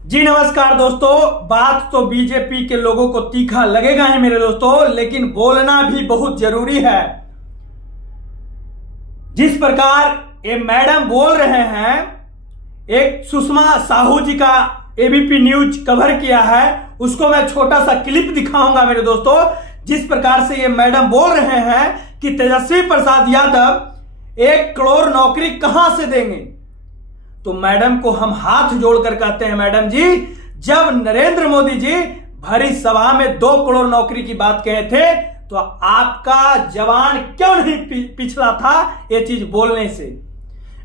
जी नमस्कार दोस्तों। बात तो बीजेपी के लोगों को तीखा लगेगा है मेरे दोस्तों, लेकिन बोलना भी बहुत जरूरी है। जिस प्रकार ये मैडम बोल रहे हैं, एक सुषमा साहू जी का एबीपी न्यूज कवर किया है, उसको मैं छोटा सा क्लिप दिखाऊंगा मेरे दोस्तों। जिस प्रकार से ये मैडम बोल रहे हैं कि तेजस्वी प्रसाद यादव 1 करोड़ नौकरी कहां से देंगे, तो मैडम को हम हाथ जोड़कर कहते हैं, मैडम जी, जब नरेंद्र मोदी जी भरी सभा में 2 करोड़ नौकरी की बात कहे थे, तो आपका जवान क्यों नहीं पिछला था ये चीज बोलने से।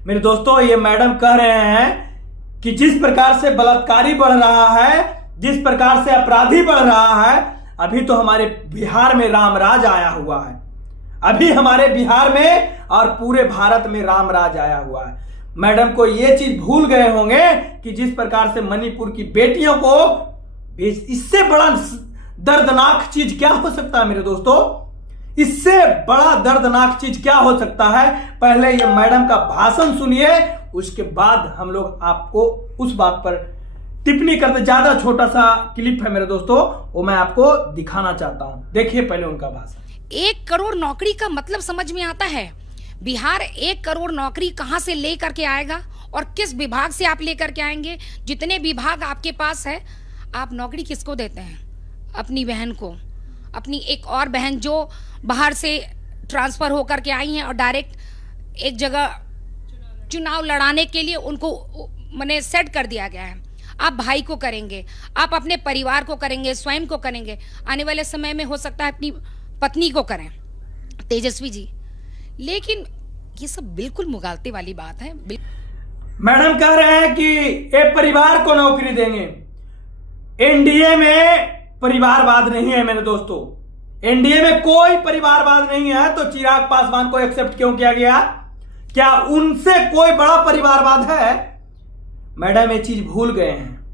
मेरे दोस्तों, ये मैडम कह रहे हैं कि जिस प्रकार से बलात्कारी बढ़ रहा है, जिस प्रकार से अपराधी बढ़ रहा है, अभी तो हमारे बिहार में रामराज आया हुआ है। अभी हमारे बिहार में और पूरे भारत में रामराज आया हुआ है। मैडम को यह चीज भूल गए होंगे कि जिस प्रकार से मणिपुर की बेटियों को, इससे बड़ा दर्दनाक चीज क्या हो सकता है मेरे दोस्तों, इससे बड़ा दर्दनाक चीज क्या हो सकता है। पहले ये मैडम का भाषण सुनिए, उसके बाद हम लोग आपको उस बात पर टिप्पणी करते। ज्यादा छोटा सा क्लिप है मेरे दोस्तों, वो मैं आपको दिखाना चाहता हूं। देखिए पहले उनका भाषण। 1 करोड़ नौकरी का मतलब समझ में आता है। बिहार 1 करोड़ नौकरी कहां से लेकर के आएगा और किस विभाग से आप लेकर के आएंगे? जितने विभाग आपके पास है, आप नौकरी किसको देते हैं? अपनी बहन को, अपनी एक और बहन जो बाहर से ट्रांसफर होकर के आई हैं और डायरेक्ट एक जगह चुनाव लड़ाने के लिए उनको मैंने सेट कर दिया गया है। आप भाई को करेंगे, आप अपने परिवार को करेंगे, स्वयं को करेंगे, आने वाले समय में हो सकता है अपनी पत्नी को करें, तेजस्वी जी। लेकिन ये सब बिल्कुल मुगालते वाली बात है। मैडम कह रहे हैं कि एक परिवार को नौकरी देंगे। एनडीए में परिवारवाद नहीं है मेरे दोस्तों, एनडीए में कोई परिवारवाद नहीं है, तो चिराग पासवान को एक्सेप्ट क्यों किया गया? क्या उनसे कोई बड़ा परिवारवाद है? मैडम ये चीज भूल गए हैं।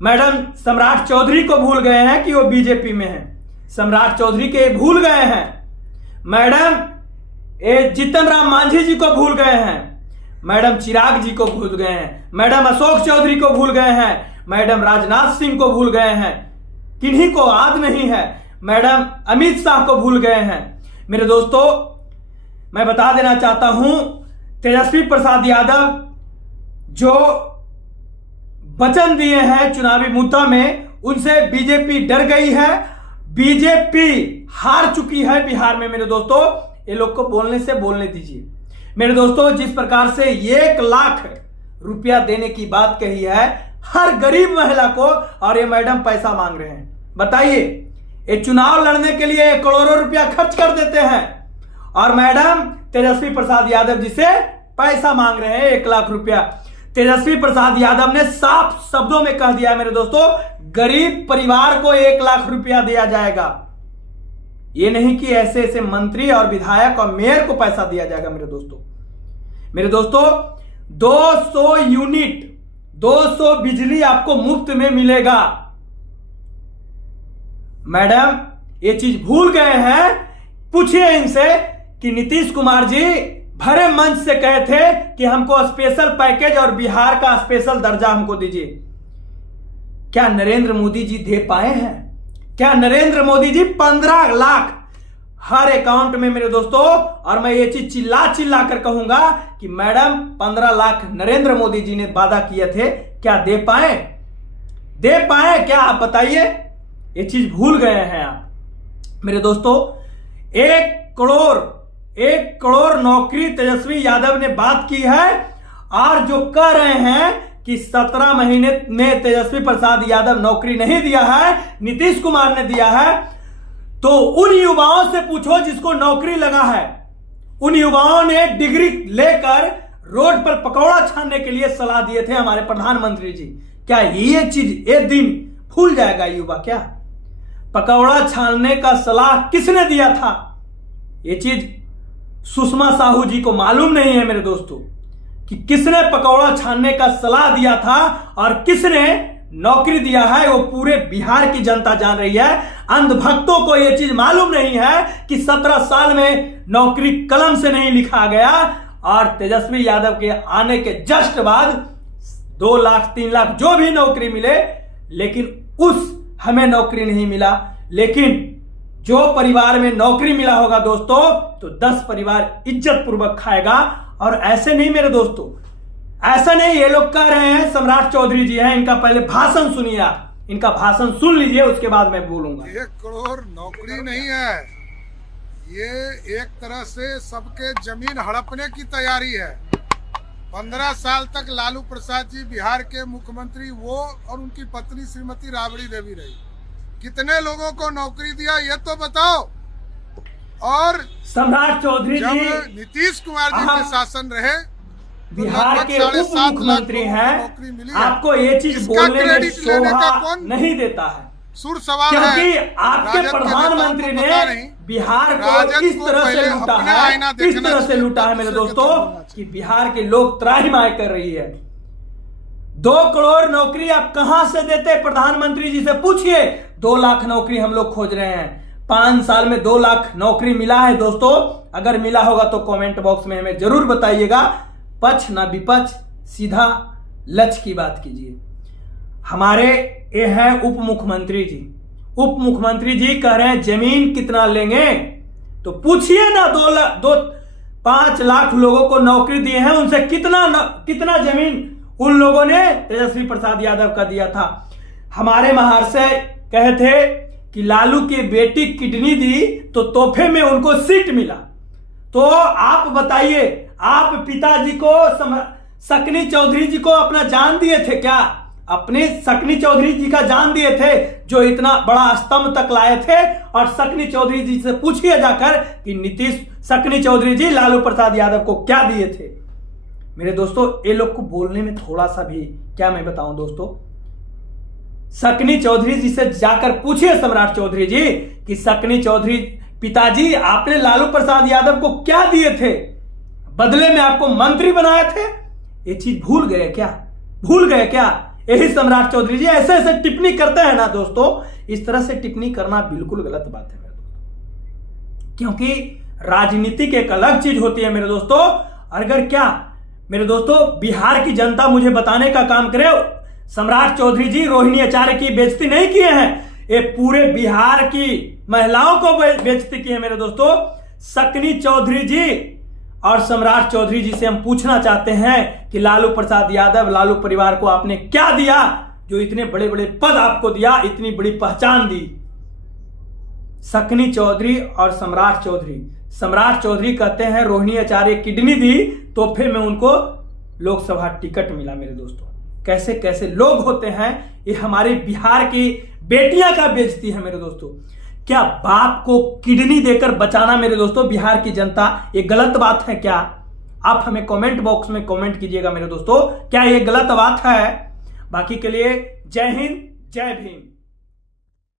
मैडम सम्राट चौधरी को भूल गए हैं कि वो बीजेपी में है। सम्राट चौधरी के भूल गए हैं। मैडम जीतन राम मांझी जी को भूल गए हैं। मैडम चिराग जी को भूल गए हैं। मैडम अशोक चौधरी को भूल गए हैं। मैडम राजनाथ सिंह को भूल गए हैं। किन्हीं को याद नहीं है। मैडम अमित शाह को भूल गए हैं। मेरे दोस्तों, मैं बता देना चाहता हूं, तेजस्वी प्रसाद यादव जो वचन दिए हैं चुनावी मुद्दा में, उनसे बीजेपी डर गई है। बीजेपी हार चुकी है बिहार में। मेरे दोस्तों, ये लोग को बोलने से बोलने दीजिए। मेरे दोस्तों, जिस प्रकार से 1 लाख रुपया देने की बात कही है हर गरीब महिला को, और ये मैडम पैसा मांग रहे हैं। बताइए, ये चुनाव लड़ने के लिए करोड़ों रुपया खर्च कर देते हैं, और मैडम तेजस्वी प्रसाद यादव जी से पैसा मांग रहे हैं 1 लाख रुपया। तेजस्वी प्रसाद यादव ने साफ शब्दों में कह दिया है मेरे दोस्तों, गरीब परिवार को 1 लाख रुपया दिया जाएगा। ये नहीं कि ऐसे ऐसे मंत्री और विधायक और मेयर को पैसा दिया जाएगा। मेरे दोस्तों 200 यूनिट, 200 बिजली आपको मुफ्त में मिलेगा। मैडम ये चीज भूल गए हैं। पूछिए इनसे कि नीतीश कुमार जी भरे मंच से कहे थे कि हमको स्पेशल पैकेज और बिहार का स्पेशल दर्जा हमको दीजिए। क्या नरेंद्र मोदी जी दे पाए हैं? क्या नरेंद्र मोदी जी 15 लाख हर अकाउंट में मेरे दोस्तों, और मैं ये चीज चिल्ला चिल्ला कर कहूंगा कि मैडम 15 लाख नरेंद्र मोदी जी ने वादा किए थे, क्या दे पाए? दे पाए क्या? आप बताइए। ये चीज भूल गए हैं आप। मेरे दोस्तों, 1 करोड़ नौकरी तेजस्वी यादव ने बात की है, और जो कह रहे हैं कि 17 महीने में तेजस्वी प्रसाद यादव नौकरी नहीं दिया है, नीतीश कुमार ने दिया है, तो उन युवाओं से पूछो जिसको नौकरी लगा है। उन युवाओं ने डिग्री लेकर रोड पर पकौड़ा छानने के लिए सलाह दिए थे हमारे प्रधानमंत्री जी। क्या ये चीज एक दिन भूल जाएगा युवा? क्या पकौड़ा छानने का सलाह किसने दिया था? ये चीज सुषमा साहू जी को मालूम नहीं है मेरे दोस्तों, कि किसने पकौड़ा छानने का सलाह दिया था और किसने नौकरी दिया है। वो पूरे बिहार की जनता जान रही है। अंधभक्तों को यह चीज मालूम नहीं है कि 17 साल में नौकरी कलम से नहीं लिखा गया, और तेजस्वी यादव के आने के जस्ट बाद 2 लाख 3 लाख जो भी नौकरी मिले, लेकिन हमें नौकरी नहीं मिला। लेकिन जो परिवार में नौकरी मिला होगा दोस्तों, तो 10 परिवार इज्जत पूर्वक खाएगा। और ऐसे नहीं मेरे दोस्तों, ऐसा नहीं, ये लोग कह रहे हैं, सम्राट चौधरी जी हैं, इनका पहले भाषण सुनिए आप, इनका भाषण सुन लीजिए, उसके बाद मैं बोलूंगा। 1 करोड़ नौकरी नहीं है, ये एक तरह से सबके जमीन हड़पने की तैयारी है। 15 साल तक लालू प्रसाद जी बिहार के मुख्यमंत्री, वो और उनकी पत्नी श्रीमती राबड़ी देवी रही। कितने लोगों को नौकरी दिया ये तो बताओ। और सम्राट चौधरी जब जी नीतीश कुमार जी के शासन रहे, बिहार के उप मुख्यमंत्री हैं, आपको ये चीज बोलने में शोभा नहीं देता है। सुर सवाल क्योंकि है, आपके प्रधानमंत्री ने बिहार को इस तरह से लूटा है, इस तरह से लूटा है मेरे दोस्तों, कि बिहार के लोग त्राहिमाम कर रही है। 2 करोड़ नौकरी आप कहां से देते? प्रधानमंत्री जी से पूछिए। 2 लाख नौकरी हम लोग खोज रहे हैं, 5 साल में 2 लाख नौकरी मिला है दोस्तों। अगर मिला होगा तो कमेंट बॉक्स में हमें जरूर बताइएगा। पक्ष ना विपक्ष, सीधा लक्ष्य की बात कीजिए। हमारे ये हैं उप मुख्यमंत्री जी, उप मुख्यमंत्री जी कह रहे हैं जमीन कितना लेंगे, तो पूछिए ना। 5 लाख लोगों को नौकरी दिए हैं, उनसे कितना जमीन उन लोगों ने तेजस्वी प्रसाद यादव का दिया था। हमारे महाशय कहे थे कि लालू की बेटी किडनी दी तो तोहफे में उनको सीट मिला। तो आप बताइए, आप पिताजी को सकनी चौधरी जी को अपना जान दिए थे क्या? अपने सकनी चौधरी जी का जान दिए थे, जो इतना बड़ा स्तंभ तक लाए थे। और सकनी चौधरी जी से पूछिए जाकर कि सकनी चौधरी जी लालू प्रसाद यादव को क्या दिए थे। मेरे दोस्तों, ये लोग को बोलने में थोड़ा सा भी, क्या मैं बताऊं दोस्तों, सकनी चौधरी जी से जाकर पूछिए सम्राट चौधरी जी कि सकनी चौधरी पिताजी आपने लालू प्रसाद यादव को क्या दिए थे? बदले में आपको मंत्री बनाए थे। ये चीज भूल गए क्या? भूल गए क्या? यही सम्राट चौधरी जी ऐसे ऐसे टिप्पणी करते हैं ना दोस्तों। इस तरह से टिप्पणी करना बिल्कुल गलत बात है मेरे दोस्तों, क्योंकि राजनीति की एक अलग चीज होती है मेरे दोस्तों। अगर क्या मेरे दोस्तों बिहार की जनता मुझे बताने का काम करे, सम्राट चौधरी जी रोहिणी आचार्य की बेइज्जती नहीं किए हैं, ये पूरे बिहार की महिलाओं को बेइज्जती किए मेरे दोस्तों। सकनी चौधरी जी और सम्राट चौधरी जी से हम पूछना चाहते हैं कि लालू प्रसाद यादव, लालू परिवार को आपने क्या दिया जो इतने बड़े बड़े पद आपको दिया, इतनी बड़ी पहचान दी? सकनी चौधरी और सम्राट चौधरी कहते हैं रोहिणी आचार्य किडनी दी, तोहफे में उनको लोकसभा टिकट मिला। मेरे दोस्तों, कैसे कैसे लोग होते हैं, ये हमारे बिहार की बेटियां का बेइज्जती है मेरे दोस्तों। क्या बाप को किडनी देकर बचाना मेरे दोस्तों बिहार की जनता, ये गलत बात है क्या? आप हमें कमेंट बॉक्स में कमेंट कीजिएगा मेरे दोस्तों, क्या ये गलत बात है? बाकी के लिए जय हिंद, जय भीम।